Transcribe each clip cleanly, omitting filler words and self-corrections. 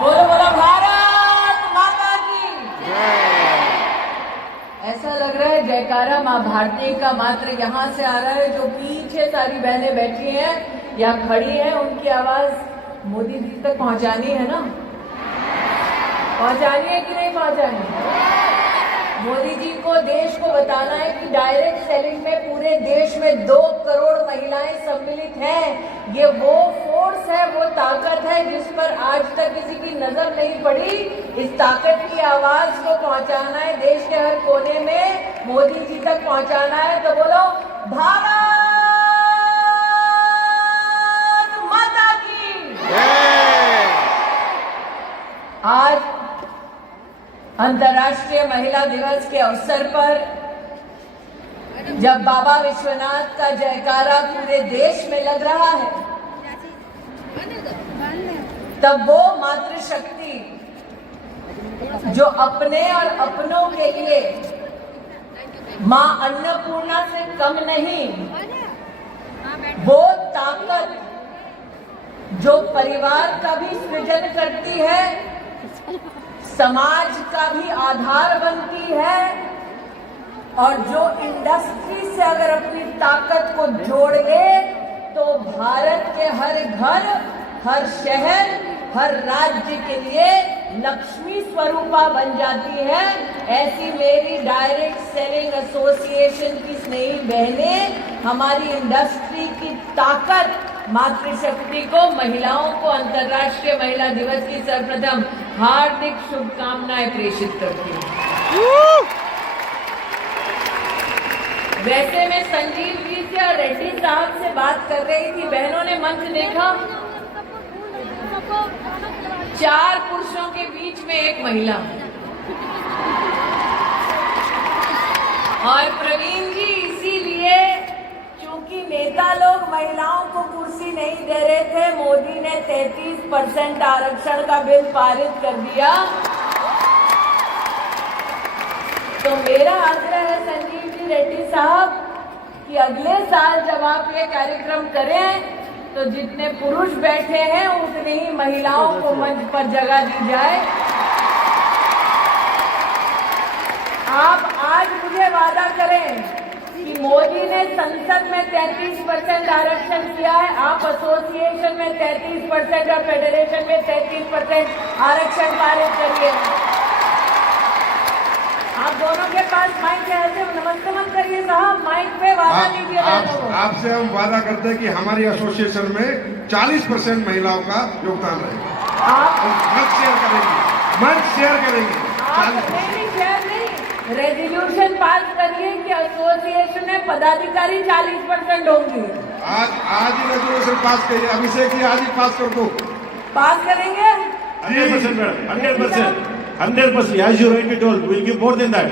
बोलो बोलो भारत माता की जय। ऐसा लग रहा है जयकारा माँ भारती का मात्र यहाँ से आ रहा है। जो पीछे सारी बहनें बैठी हैं या खड़ी हैं, उनकी आवाज मोदी जी तक पहुंचानी है ना? पहुंचानी है कि नहीं पहुंचानी? मोदी जी को देश को बताना है कि डायरेक्ट सेलिंग में पूरे देश में 2 करोड़ महिलाएं सम्मिलित हैं। ये वो फोर्स है, वो ताकत है जिस पर आज तक किसी की नजर नहीं पड़ी। इस ताकत की आवाज को पहुंचाना है देश के हर कोने में, मोदी जी तक पहुंचाना है। तो बोलो भारत माता की जय। आज अंतर्राष्ट्रीय महिला दिवस के अवसर पर जब बाबा विश्वनाथ का जयकारा पूरे देश में लग रहा है, तब वो मातृशक्ति जो अपने और अपनों के लिए मां अन्नपूर्णा से कम नहीं, वो ताकत जो परिवार का भी सृजन करती है, समाज का भी आधार बनती है, और जो इंडस्ट्री से अगर अपनी ताकत को जोड़ ले तो भारत के हर घर, हर शहर, हर राज्य के लिए लक्ष्मी स्वरूपा बन जाती है। ऐसी मेरी डायरेक्ट सेलिंग एसोसिएशन की स्नेही बहनें हमारी इंडस्ट्री की ताकत, मातृशक्ति को, महिलाओं को अंतर्राष्ट्रीय महिला दिवस की सर्वप्रथम हार्दिक शुभकामनाएं प्रेषित करती हूँ। वैसे मैं संजीव जी से और रेड्डी साहब से बात कर रही थी, बहनों ने मंच देखा, 4 पुरुषों के बीच में 1 महिला। और प्रवीण जी, इसीलिए क्योंकि नेता लोग महिलाओं को कुर्सी नहीं दे रहे थे, मोदी ने 33% आरक्षण का बिल पारित कर दिया। तो मेरा आग्रह है संजीव जी, रेड्डी साहब, कि अगले साल जब आप ये कार्यक्रम करें तो जितने पुरुष बैठे हैं उतनी ही महिलाओं को मंच पर जगह दी जाए। आप आज मुझे वादा करें कि मोदी ने संसद में 33% आरक्षण किया है, आप एसोसिएशन में 33% और फेडरेशन में 33% आरक्षण पारित करिए। आप दोनों के पास माइक है, ऐसे नमस्ते मत करिए साहब, माइक पे वादा लीजिए। आपसे हम वादा करते हैं कि हमारी एसोसिएशन में 40% महिलाओं का योगदान रहेगा। आप मंच शेयर करेंगे, मंच शेयर करेंगे। रेजोल्यूशन पास करिए कि एसोसिएशन में पदाधिकारी 40% होंगे। आज ही रेजोल्यूशन पास करिए, अभिषेक जी आज ही पास कर दो। पास करेंगे 100% madam, 100%, as you rightly told, we'll give more than that.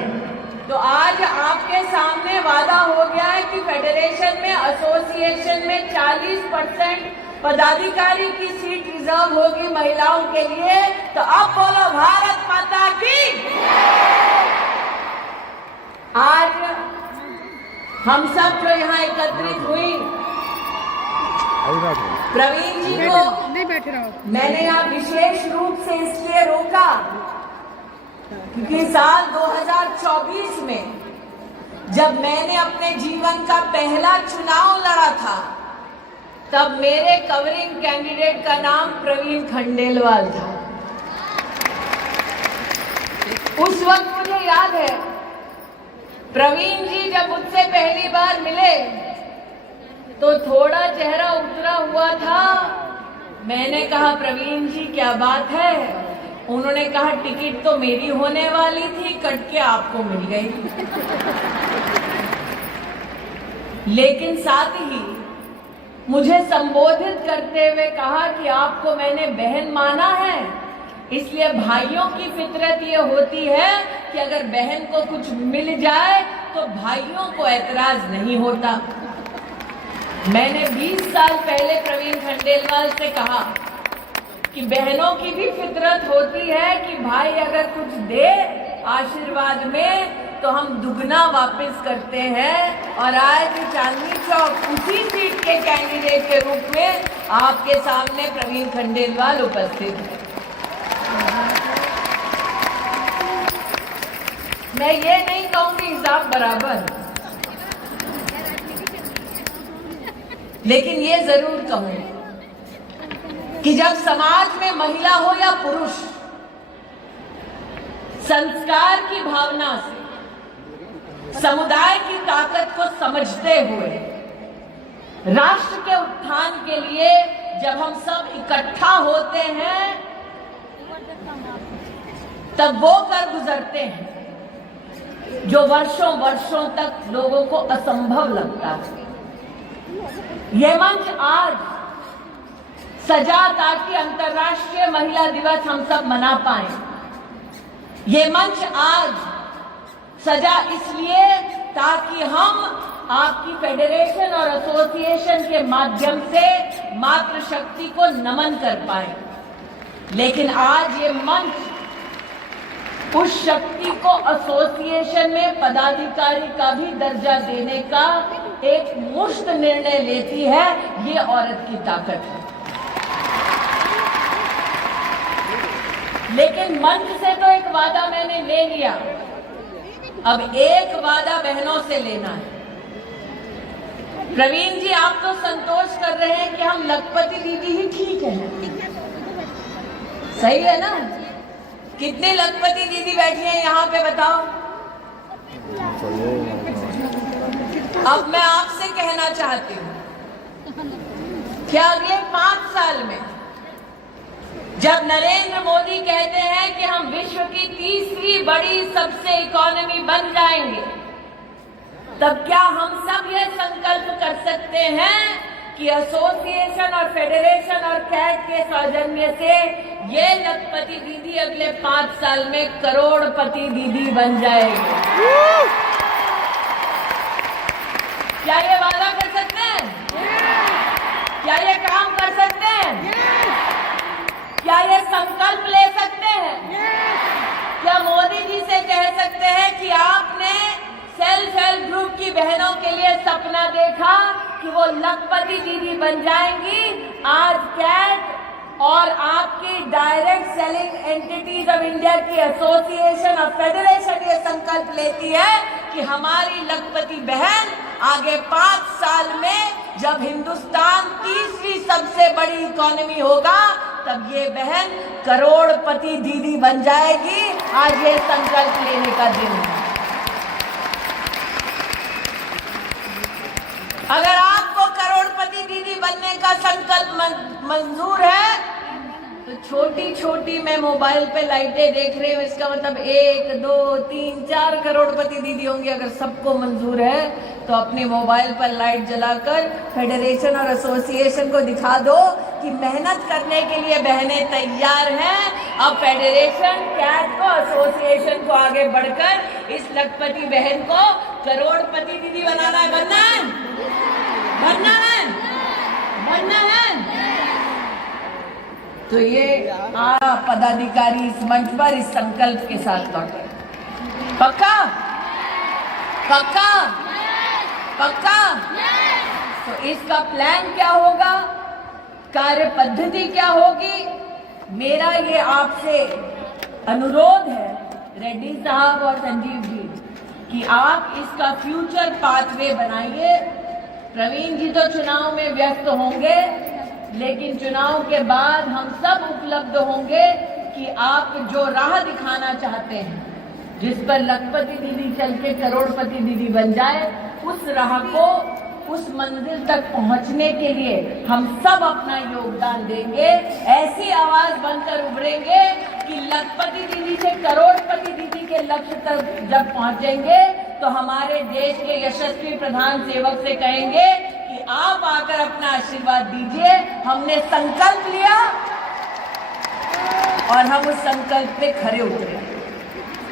तो आज आपके सामने वादा हो गया है कि फेडरेशन में, एसोसिएशन में 40% पदाधिकारी की सीट रिजर्व होगी महिलाओं के लिए। तो अब बोलो भारत माता की। आज हम सब जो यहाँ एकत्रित हुई, प्रवीण जी को मैंने यहाँ विशेष रूप से इसलिए रोका क्योंकि साल 2024 में जब मैंने अपने जीवन का पहला चुनाव लड़ा था, तब मेरे कवरिंग कैंडिडेट का नाम प्रवीण खंडेलवाल था। उस वक्त मुझे याद है, प्रवीण जी जब मुझसे पहली बार मिले तो थोड़ा चेहरा उतरा हुआ था। मैंने कहा प्रवीण जी क्या बात है? उन्होंने कहा टिकट तो मेरी होने वाली थी, कट के आपको मिल गई। लेकिन साथ ही मुझे संबोधित करते हुए कहा कि आपको मैंने बहन माना है, इसलिए भाइयों की फितरत ये होती है कि अगर बहन को कुछ मिल जाए तो भाइयों को ऐतराज नहीं होता। मैंने 20 साल पहले प्रवीण खंडेलवाल से कहा कि बहनों की भी फितरत होती है कि भाई अगर कुछ दे आशीर्वाद में तो हम दुगना वापस करते हैं। और आज चांदनी चौक उसी सीट के कैंडिडेट के रूप में आपके सामने प्रवीण खंडेलवाल उपस्थित है। मैं ये नहीं कहूंगी हिसाब बराबर, लेकिन ये जरूर कहूंगी कि जब समाज में महिला हो या पुरुष, संस्कार की भावना से समुदाय की ताकत को समझते हुए राष्ट्र के उत्थान के लिए जब हम सब इकट्ठा होते हैं तब वो कर गुजरते हैं जो वर्षों वर्षों तक लोगों को असंभव लगता है। यह मंच आज सजा ताकि अंतर्राष्ट्रीय महिला दिवस हम सब मना पाएं। यह मंच आज सजा इसलिए ताकि हम आपकी फेडरेशन और एसोसिएशन के माध्यम से मातृशक्ति को नमन कर पाए। लेकिन आज ये मंच उस शक्ति को एसोसिएशन में पदाधिकारी का भी दर्जा देने का एक मुश्त निर्णय लेती है। ये औरत की ताकत है। लेकिन मंच से तो एक वादा मैंने ले लिया, अब एक वादा बहनों से लेना है। प्रवीण जी, आप तो संतोष कर रहे हैं कि हम लखपति दीदी ही ठीक है, सही है ना? कितने लखपति दीदी बैठी हैं यहाँ पे बताओ? अब मैं आपसे कहना चाहती हूँ कि अगले 5 साल में जब नरेंद्र मोदी कहते हैं कि हम विश्व की तीसरी बड़ी सबसे इकोनॉमी बन जाएंगे, तब क्या हम सब ये संकल्प कर सकते हैं कि एसोसिएशन और फेडरेशन और कैट के सौजन्य से ये लखपति दीदी अगले 5 साल में करोड़पति दीदी बन जाएगी? क्या ये वादा कर सकते हैं? क्या ये काम कर सकते हैं? क्या ये संकल्प ले सकते हैं? क्या मोदी जी से कह सकते हैं कि आपने सेल्फ हेल्प ग्रुप की बहनों के लिए सपना देखा कि वो लखपति दीदी बन जाएंगी? आज कैट और आपकी direct selling entities of India की एसोसिएशन और फेडरेशन ये संकल्प लेती है कि हमारी लखपति बहन आगे 5 साल में जब हिंदुस्तान तीसरी सबसे बड़ी इकोनॉमी होगा तब ये बहन करोड़पति दीदी बन जाएगी। आज ये संकल्प लेने का दिन है। अगर आपको करोड़पति दीदी बनने का संकल्प मंजूर है तो छोटी छोटी मैं मोबाइल पे लाइटें देख रही हूँ, इसका मतलब 1, 2, 3, 4 करोड़पति दीदी होंगी। अगर सबको मंजूर है तो अपने मोबाइल पर लाइट जलाकर फेडरेशन और एसोसिएशन को दिखा दो कि मेहनत करने के लिए बहनें तैयार हैं। अब फेडरेशन, कैट को, एसोसिएशन को आगे बढ़कर इस लखपति बहन को करोड़पति दीदी बनाना है। बनना है, बनना है, बनना है। तो ये पदाधिकारी इस मंच पर इस संकल्प के साथ लौटे। पक्का? पक्का? पक्का? तो इसका प्लान क्या होगा, कार्य पद्धति क्या होगी? मेरा ये आपसे अनुरोध है रेड्डी साहब और संजीव जी कि आप इसका फ्यूचर पाथवे बनाइए। प्रवीण जी तो चुनाव में व्यस्त होंगे, लेकिन चुनाव के बाद हम सब उपलब्ध होंगे कि आप जो राह दिखाना चाहते हैं, जिस पर लखपति दीदी चल के करोड़पति दीदी बन जाए, उस राह को, उस मंजिल तक पहुंचने के लिए हम सब अपना योगदान देंगे। ऐसी आवाज बनकर उभरेंगे कि लखपति दीदी से करोड़पति दीदी के लक्ष्य तक जब पहुंचेंगे तो हमारे देश के यशस्वी प्रधान सेवक से कहेंगे कि आप आकर अपना आशीर्वाद दीजिए। हमने संकल्प लिया और हम उस संकल्प पे खरे उतरे।